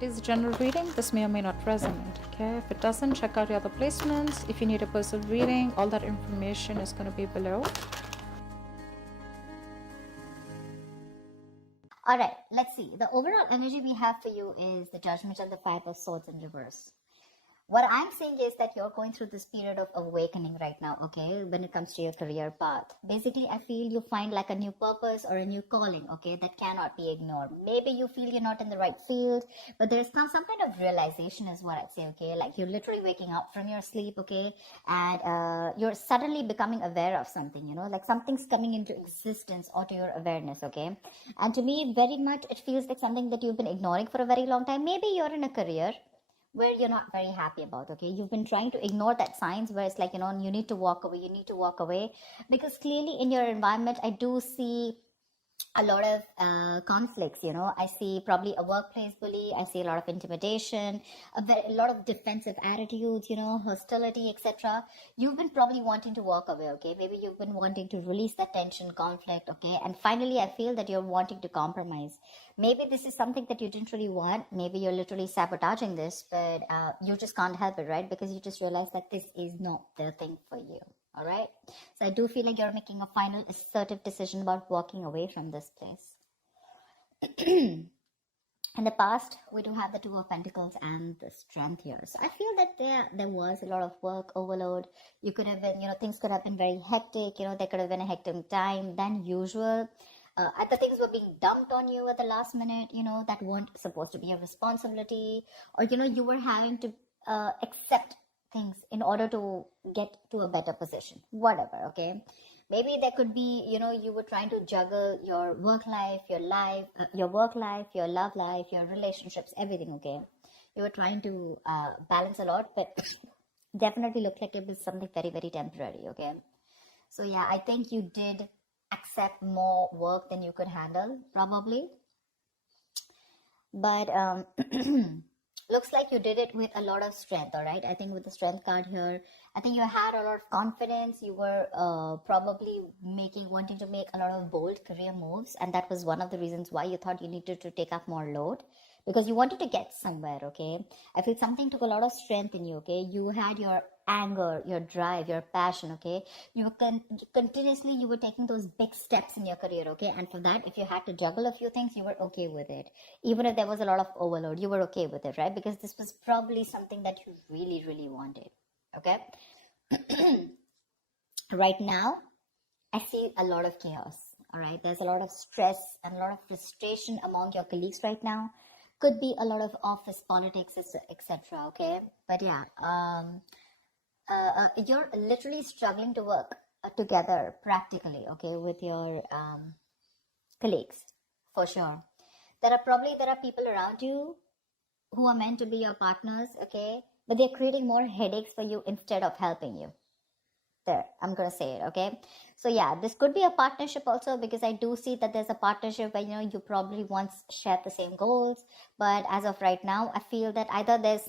It is a general reading. This may or may not resonate. Okay, if it doesn't, check out your other placements. If you need a personal reading, all that information is going to be below. All right, let's see. The overall energy we have for you is the Judgment and the Five of Swords in reverse. What I'm saying is that you're going through this period of awakening right now, okay, when it comes to your career path. Basically, I feel you find like a new purpose or a new calling, okay, that cannot be ignored. Maybe you feel you're not in the right field, but there's some kind of realization is what I'd say, okay, like you're literally waking up from your sleep, okay, and you're suddenly becoming aware of something, you know, like something's coming into existence or to your awareness, okay. And to me, very much, it feels like something that you've been ignoring for a very long time. Maybe you're in a career where you're not very happy about, okay, you've been trying to ignore that signs where it's like, you know, you need to walk away, because clearly in your environment I do see a lot of conflicts, you know. I see probably a workplace bully, I see a lot of intimidation, a lot of defensive attitudes, you know, hostility, etc. You've been probably wanting to walk away, okay, maybe you've been wanting to release that tension, conflict, okay, and finally I feel that you're wanting to compromise. Maybe this is something that you didn't really want, maybe you're literally sabotaging this, but you just can't help it, right, because you just realize that this is not the thing for you. All right, so I do feel like you're making a final assertive decision about walking away from this place. In the past, we do have the Two of Pentacles and the Strength here. So I feel that there was a lot of work overload. You could have been, you know, things could have been very hectic. You know, there could have been a hectic time than usual. The things were being dumped on you at the last minute, you know, that weren't supposed to be a responsibility. Or, you know, you were having to accept things in order to get to a better position, whatever, okay. Maybe there could be, you know, you were trying to juggle your work life, your love life, your relationships, everything, okay. You were trying to balance a lot, but definitely looked like it was something very, very temporary, okay. So yeah, I think you did accept more work than you could handle, probably, but looks like you did it with a lot of strength. All right, I think with the Strength card here, I think you had a lot of confidence. You were probably wanting to make a lot of bold career moves, and that was one of the reasons why you thought you needed to take up more load, because you wanted to get somewhere, okay. I feel something took a lot of strength in you, okay. You had your anger, your drive, your passion, okay. You continuously you were taking those big steps in your career, okay, and for that, if you had to juggle a few things, you were okay with it. Even if there was a lot of overload, you were okay with it, right, because this was probably something that you really, really wanted, okay. Right now, I see a lot of chaos, all right. There's a lot of stress and a lot of frustration among your colleagues right now. Could be a lot of office politics, etc., okay. But yeah, you're literally struggling to work together practically, okay, with your colleagues, for sure. There are people around you who are meant to be your partners, okay, but they're creating more headaches for you instead of helping you. There, I'm gonna say it, okay. So yeah, this could be a partnership also, because I do see that there's a partnership where, you know, you probably once shared the same goals, but as of right now, I feel that either there's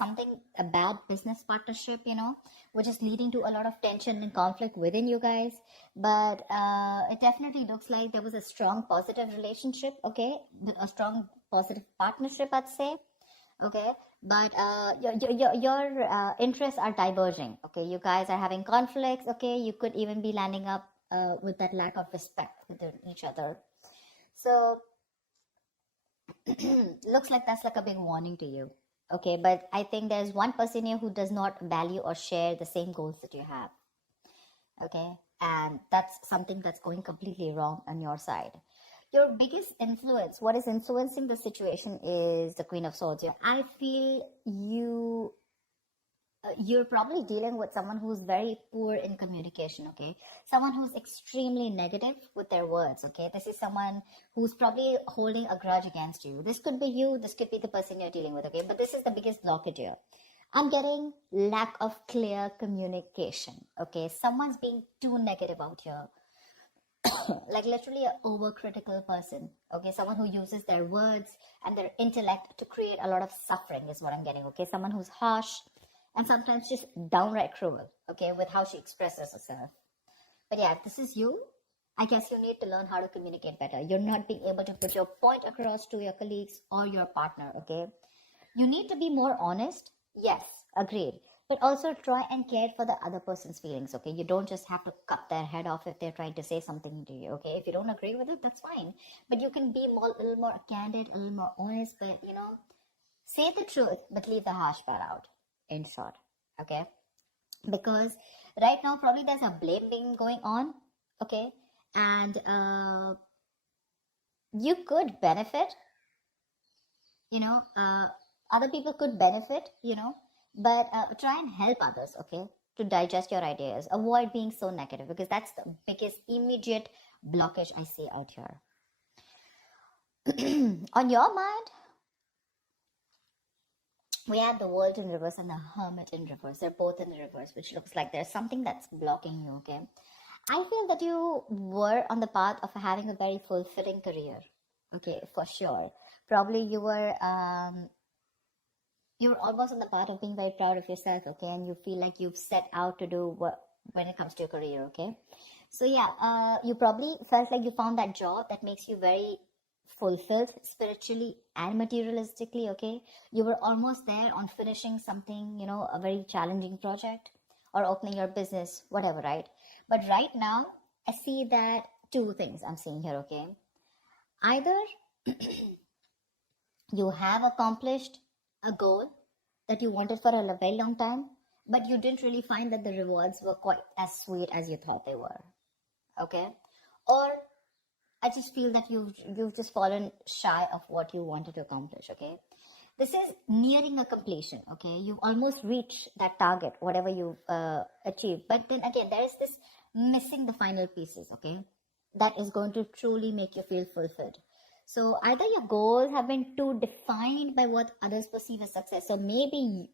a bad business partnership, you know, which is leading to a lot of tension and conflict within you guys, but it definitely looks like there was a strong positive relationship, okay, a strong positive partnership, I'd say, okay, but your interests are diverging, okay. You guys are having conflicts, okay. You could even be landing up with that lack of respect within each other. So looks like that's like a big warning to you, okay. But I think there's one person here who does not value or share the same goals that you have, okay, and that's something that's going completely wrong on your side. Your biggest influence, what is influencing the situation, is the Queen of Swords. I feel you're probably dealing with someone who's very poor in communication, okay. Someone who's extremely negative with their words, okay. This is someone who's probably holding a grudge against you. This could be you, this could be the person you're dealing with, okay. But this is the biggest blockage here. I'm getting lack of clear communication, okay. Someone's being too negative out here. Like literally an overcritical person, okay. Someone who uses their words and their intellect to create a lot of suffering is what I'm getting, okay. Someone who's harsh and sometimes just downright cruel, okay, with how she expresses herself. But yeah, if this is you, I guess you need to learn how to communicate better. You're not being able to put your point across to your colleagues or your partner, okay. You need to be more honest. Yes, agreed. But also try and care for the other person's feelings, okay? You don't just have to cut their head off if they're trying to say something to you, okay? If you don't agree with it, that's fine. But you can be a little more candid, a little more honest, but, say the truth, but leave the harsh part out, in short, okay? Because right now, probably there's a blame game going on, okay? And you could benefit, other people could benefit, but try and help others, okay, to digest your ideas. Avoid being so negative, because that's the biggest immediate blockage I see out here. On your mind, we have the World in reverse and the Hermit in reverse. They're both in the reverse, which looks like there's something that's blocking you, okay? I feel that you were on the path of having a very fulfilling career, okay, for sure. Probably you were almost on the path of being very proud of yourself, okay, and you feel like you've set out to do what when it comes to your career, okay? So yeah, you probably felt like you found that job that makes you very fulfilled spiritually and materialistically, okay? You were almost there on finishing something, a very challenging project or opening your business, whatever, right? But right now, I see that two things I'm seeing here, okay? Either you have accomplished a goal that you wanted for a very long time, but you didn't really find that the rewards were quite as sweet as you thought they were, okay? Or I just feel that you've just fallen shy of what you wanted to accomplish, okay? This is nearing a completion, okay? You've almost reached that target, whatever you've achieved. But then again, there is this missing the final pieces, okay? That is going to truly make you feel fulfilled. So either your goals have been too defined by what others perceive as success. So maybe,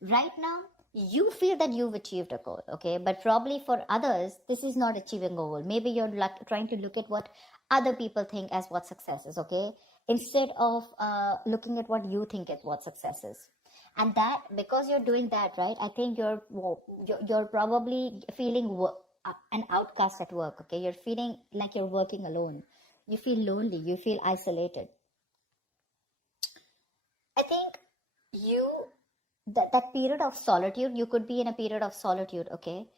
right now, you feel that you've achieved a goal, okay? But probably for others, this is not achieving a goal. Maybe you're trying to look at what other people think as what success is, okay? Instead of looking at what you think is what success is. And that, because you're doing that, right, I think you're probably feeling an outcast at work, okay? You're feeling like you're working alone. You feel lonely. You feel isolated. I think that period of solitude, you could be in a period of solitude, okay?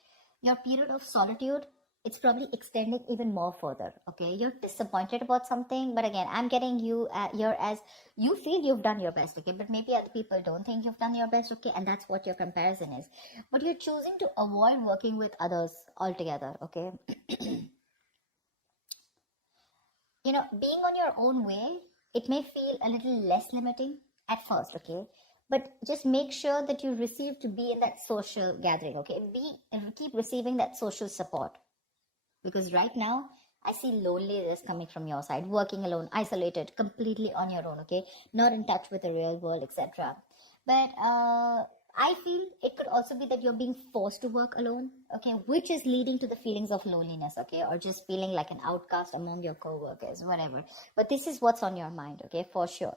Your period of solitude, it's probably extending even more further, okay? You're disappointed about something, but again, I'm getting you here as you feel you've done your best, okay? But maybe other people don't think you've done your best, okay? And that's what your comparison is. But you're choosing to avoid working with others altogether, okay? Being on your own way, it may feel a little less limiting at first, okay? But just make sure that you receive to be in that social gathering, okay? Keep receiving that social support. Because right now, I see loneliness coming from your side, working alone, isolated, completely on your own, okay? Not in touch with the real world, etc. But I feel it could also be that you're being forced to work alone, okay? Which is leading to the feelings of loneliness, okay? Or just feeling like an outcast among your co-workers, whatever. But this is what's on your mind, okay? For sure.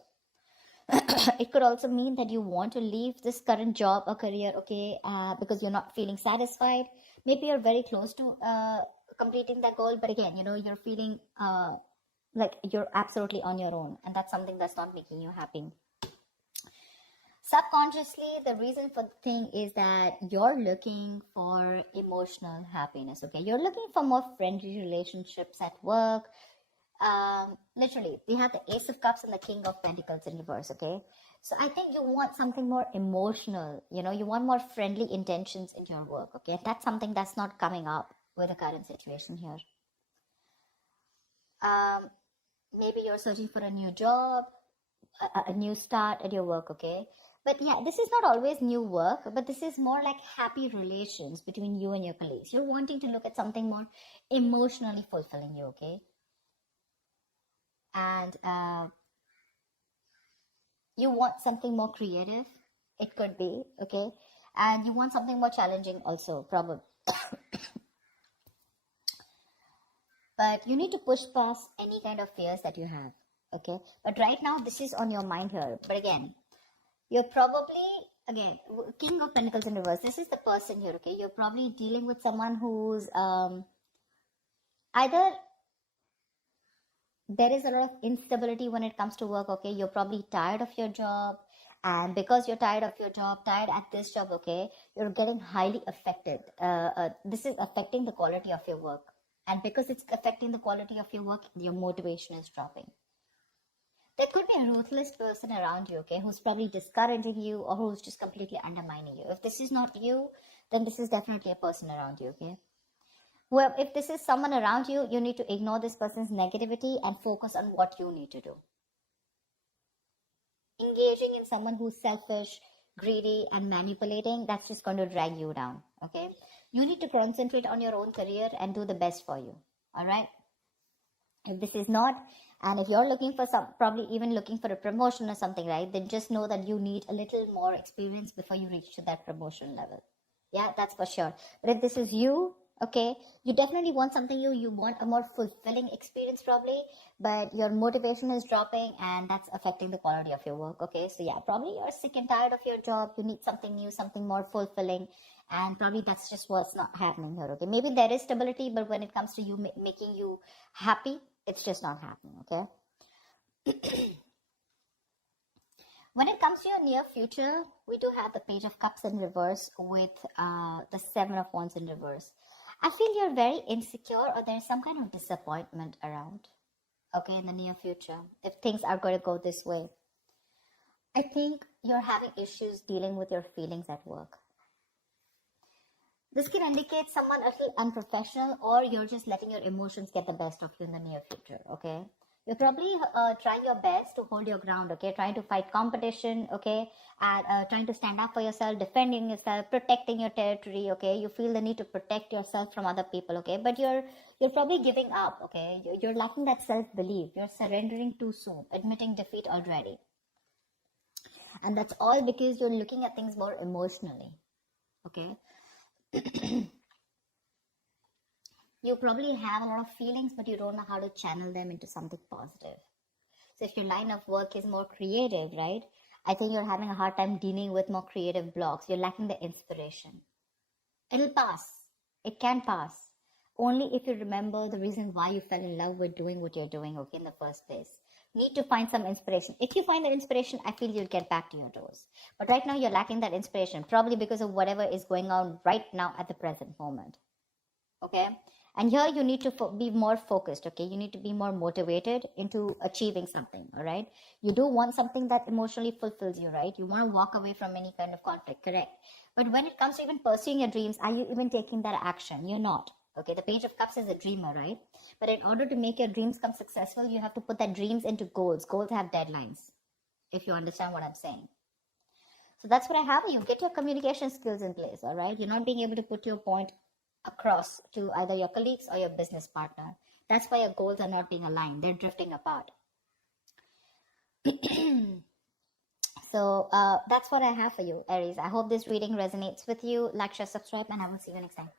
It could also mean that you want to leave this current job or career, okay? Because you're not feeling satisfied. Maybe you're very close to completing that goal, but again, you're feeling like you're absolutely on your own, and that's something that's not making you happy. Subconsciously, the reason for the thing is that you're looking for emotional happiness, okay? You're looking for more friendly relationships at work. Literally, we have the Ace of Cups and the King of Pentacles in reverse, okay? So I think you want something more emotional, you want more friendly intentions in your work, okay? And that's something that's not coming up with the current situation here. Maybe you're searching for a new job, a new start at your work, okay? But yeah, this is not always new work, but this is more like happy relations between you and your colleagues. You're wanting to look at something more emotionally fulfilling you, okay? And you want something more creative, it could be, okay? And you want something more challenging also, probably. But you need to push past any kind of fears that you have, okay? But right now, this is on your mind here. But again, you're probably, King of Pentacles in reverse. This is the person here, okay? You're probably dealing with someone who's either there is a lot of instability when it comes to work, okay? You're probably tired of your job, And because you're tired of your job, tired at this job, okay, you're getting highly affected. This is affecting the quality of your work. And because it's affecting the quality of your work, your motivation is dropping. There could be a ruthless person around you, okay, who's probably discouraging you or who's just completely undermining you. If this is not you, then this is definitely a person around you, okay? Well, if this is someone around you, you need to ignore this person's negativity and focus on what you need to do. Engaging in someone who's selfish, greedy, and manipulating, that's just going to drag you down, okay? You need to concentrate on your own career and do the best for you, all right? If this is not, and if you're looking for probably even looking for a promotion or something, right, then just know that you need a little more experience before you reach to that promotion level. Yeah, that's for sure. But if this is you, okay, you definitely want something you want a more fulfilling experience probably, but your motivation is dropping and that's affecting the quality of your work, okay? So yeah, probably you're sick and tired of your job. You need something new, something more fulfilling, and probably that's just what's not happening here, okay? Maybe there is stability, but when it comes to you making you happy, it's just not happening, okay? When it comes to your near future, we do have the Page of Cups in reverse with the Seven of Wands in reverse. I feel you're very insecure or there's some kind of disappointment around, okay, in the near future, if things are going to go this way. I think you're having issues dealing with your feelings at work. This can indicate someone a little unprofessional, or you're just letting your emotions get the best of you in the near future, okay? You're probably trying your best to hold your ground, okay? Trying to fight competition, okay? And trying to stand up for yourself, defending yourself, protecting your territory, okay? You feel the need to protect yourself from other people, okay? But you're probably giving up, okay? You're lacking that self-belief. You're surrendering too soon, admitting defeat already. And that's all because you're looking at things more emotionally, okay? You probably have a lot of feelings, but you don't know how to channel them into something positive. So if your line of work is more creative, right, I think you're having a hard time dealing with more creative blocks. You're lacking the inspiration. It'll pass. It can pass. Only if you remember the reason why you fell in love with doing what you're doing, okay, in the first place. Need to find some inspiration. If you find the inspiration, I feel you'll get back to your doors. But right now, you're lacking that inspiration, probably because of whatever is going on right now at the present moment. Okay? And here you need to be more focused, okay? You need to be more motivated into achieving something, all right? You do want something that emotionally fulfills you, right? You want to walk away from any kind of conflict, correct? But when it comes to even pursuing your dreams, are you even taking that action? You're not. Okay, the Page of Cups is a dreamer, right? But in order to make your dreams come successful, you have to put that dreams into goals. Goals have deadlines, if you understand what I'm saying. So that's what I have. You get your communication skills in place, all right? You're not being able to put your point across to either your colleagues or your business partner. That's why your goals are not being aligned. They're drifting apart. So that's what I have for you, Aries. I hope this reading resonates with you. Like, share, subscribe, and I will see you next time.